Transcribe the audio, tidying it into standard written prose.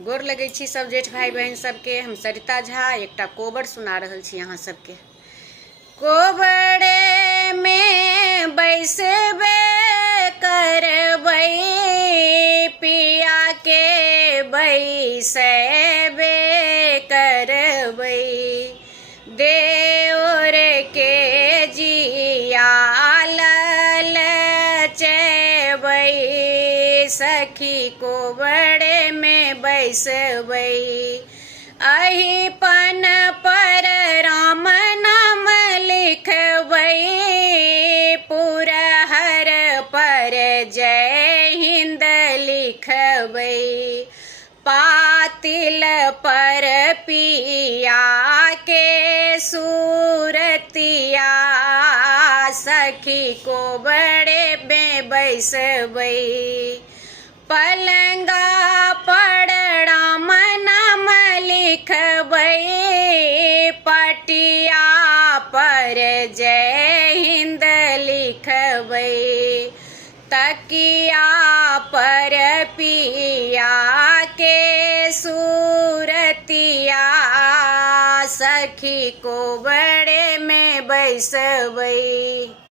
गोर लगै छी सब जेठ भाई बहन सबके। हम सरिता झा एकटा कोबर सुना रहल छी अहाँ सबके। कोबरे में बैसबे करबै, पिया के बैसबे करबै, देवर के जिया ललचबै, सखी कोबरे में बैसबै। अहिपन पर राम नाम लिखबै, पुरहर पर जय हिंद लिखबै, पातिल पर पिया के सूरतिया, सखी कोबरे में बैसबै। पलंगा पर राम नाम लिखबै, पटिया पर जय हिंद लिखबै, तकिया पर पिया के सूरतिया, सखी कोबरे में बैसबै।